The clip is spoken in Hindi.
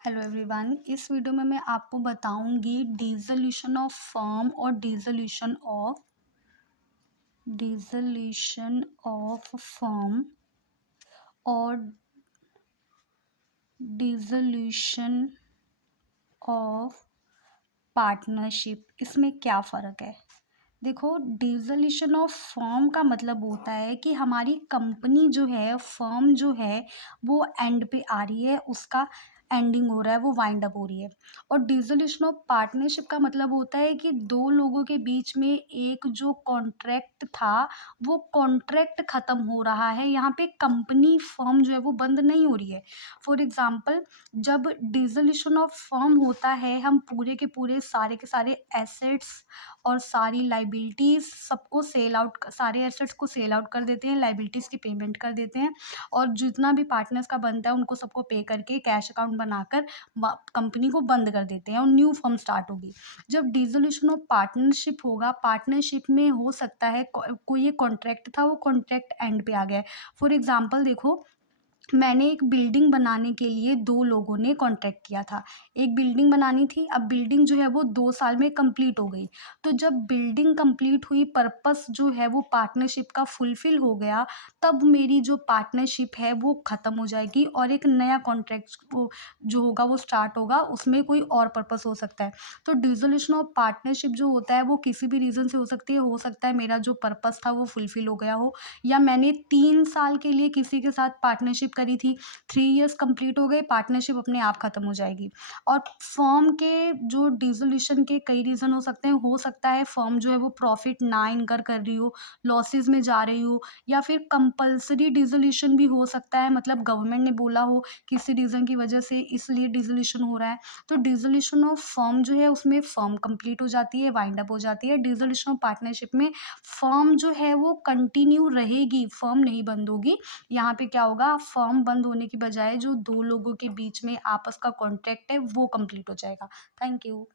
Hello everyone. इस वीडियो में मैं आपको बताऊंगी डिसोल्यूशन ऑफ फर्म और डिसोल्यूशन ऑफ फर्म और डिसोल्यूशन ऑफ पार्टनरशिप। इसमें क्या फ़र्क है? देखो, डिसोल्यूशन ऑफ फर्म का मतलब होता है कि हमारी कंपनी जो है, फर्म जो है, वो एंड पे आ रही है, उसका एंडिंग हो रहा है, वो वाइंड अप हो रही है। और डिसोल्यूशन ऑफ पार्टनरशिप का मतलब होता है कि दो लोगों के बीच में एक जो कॉन्ट्रैक्ट था, वो कॉन्ट्रैक्ट ख़त्म हो रहा है। यहाँ पे कंपनी फर्म जो है वो बंद नहीं हो रही है। फॉर एग्ज़ाम्पल, जब डिसोल्यूशन ऑफ फर्म होता है, हम पूरे के पूरे सारे के सारे एसेट्स और सारी लाइबिलिटीज़ सबको सेल आउट, सारे एसेट्स को सेल आउट कर देते हैं, लाइबिलिटीज़ की पेमेंट कर देते हैं और जितना भी पार्टनर्स का बनता है उनको सबको पे करके कैश अकाउंट बनाकर कंपनी को बंद कर देते हैं और न्यू फर्म स्टार्ट होगी। जब डिसोल्यूशन ऑफ पार्टनरशिप होगा, पार्टनरशिप में हो सकता है कोई एक कॉन्ट्रैक्ट था, वो कॉन्ट्रैक्ट एंड पे आ गया है। फॉर एग्जाम्पल देखो, मैंने एक बिल्डिंग बनाने के लिए 2 लोगों ने कॉन्ट्रैक्ट किया था। एक बिल्डिंग बनानी थी, अब बिल्डिंग जो है वो 2 साल में कंप्लीट हो गई। तो जब बिल्डिंग कंप्लीट हुई, पर्पस जो है वो पार्टनरशिप का फुलफ़िल हो गया, तब मेरी जो पार्टनरशिप है वो ख़त्म हो जाएगी और एक नया कॉन्ट्रैक्ट वो जो होगा वो स्टार्ट होगा, उसमें कोई और पर्पस हो सकता है। तो डिसोल्यूशन ऑफ पार्टनरशिप जो होता है वो किसी भी रीज़न से हो सकती है। हो सकता है मेरा जो पर्पस था वो फुलफ़िल हो गया हो, या मैंने 3 साल के लिए किसी के साथ पार्टनरशिप करी थी, 3 इयर्स कंप्लीट हो गए, पार्टनरशिप अपने आप ख़त्म हो जाएगी। और फर्म के जो डिसोल्यूशन के कई रीज़न हो सकते हैं। हो सकता है फर्म जो है वो प्रॉफ़िट ना इनकर कर रही हो, लॉसेस में जा रही हो, या फिर कंपल्सरी डिसोल्यूशन भी हो सकता है, मतलब गवर्नमेंट ने बोला हो किसी रीज़न की वजह से इसलिए डिसोल्यूशन हो रहा है। तो डिसोल्यूशन ऑफ फर्म जो है उसमें फर्म कंप्लीट हो जाती है, वाइंड अप हो जाती है। डिसोल्यूशन ऑफ पार्टनरशिप में फर्म जो है वो कंटिन्यू रहेगी, फर्म नहीं बंद होगी। यहाँ पे क्या होगा, फर्म बंद होने की बजाय जो 2 लोगों के बीच में आपस का कॉन्ट्रैक्ट है वो कंप्लीट हो जाएगा। Thank you.